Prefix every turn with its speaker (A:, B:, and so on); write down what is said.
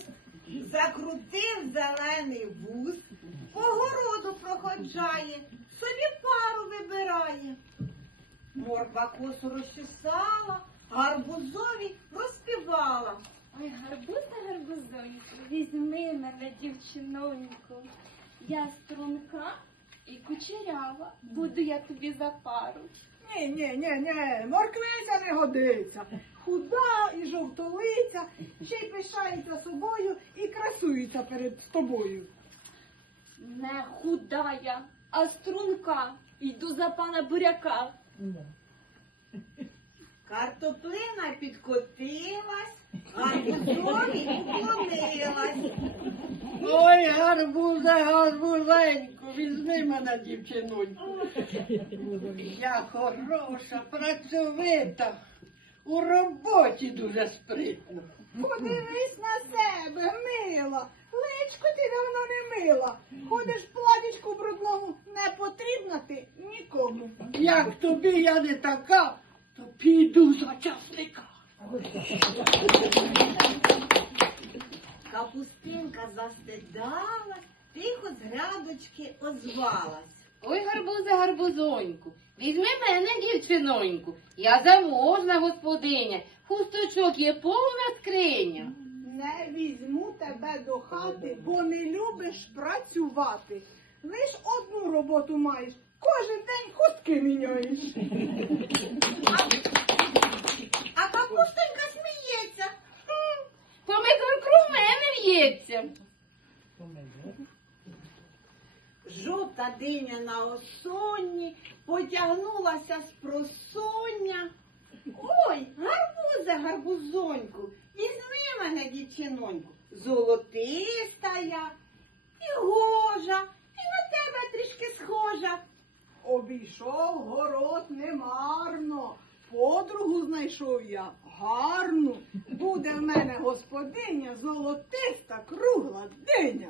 A: пан закрутив зелений вуз, по городу проходжає, собі пару вибирає. Морква косу розчесала, гарбузові розпівала.
B: Ой, гарбуза, гарбузоньку, візьми мене, дівчиноньку. Я струнка і кучерява, буду я тобі за пару.
C: Ні, ні, ні, ні, морквиця не годиться. Худа і жовтолиця, ще й пишається собою і красується перед тобою.
B: Не худа я, а струнка. Йду за пана буряка.
A: Картоплина підкотилась, гарбузові уклонилась.
C: Ой, гарбузе, гарбузеньку, візьми мене, дівчиноньку. Я хороша, працьовита, у роботі дуже спритна. Подивись на себе, мила. Личко ти давно не мила. Ходиш платічку брудному, не потрібна ти нікому. Як тобі я не така, то піду за часника.
A: Капустинка застидала, тихо з грядочки озвалась.
D: Ой, гарбузе, гарбузоньку, візьми мене, дівчиноньку, я заможна господиня, хусточок є повна скриня.
C: Не візьму тебе до хати, бо не любиш працювати. Лиш одну роботу маєш, кожен день хустки міняєш.
A: А капустинка сміється.
D: Помидор круг мене в'ється.
A: Жовта диня на осонні потягнулася з просоння. Ой, гарбузе, гарбузоньку, візьми мене, дівчиноньку, золотиста я і гожа, і на тебе трішки схожа.
C: Обійшов город немарно. Подругу знайшов я гарну. Буде в мене господиня, золотиста, кругла диня.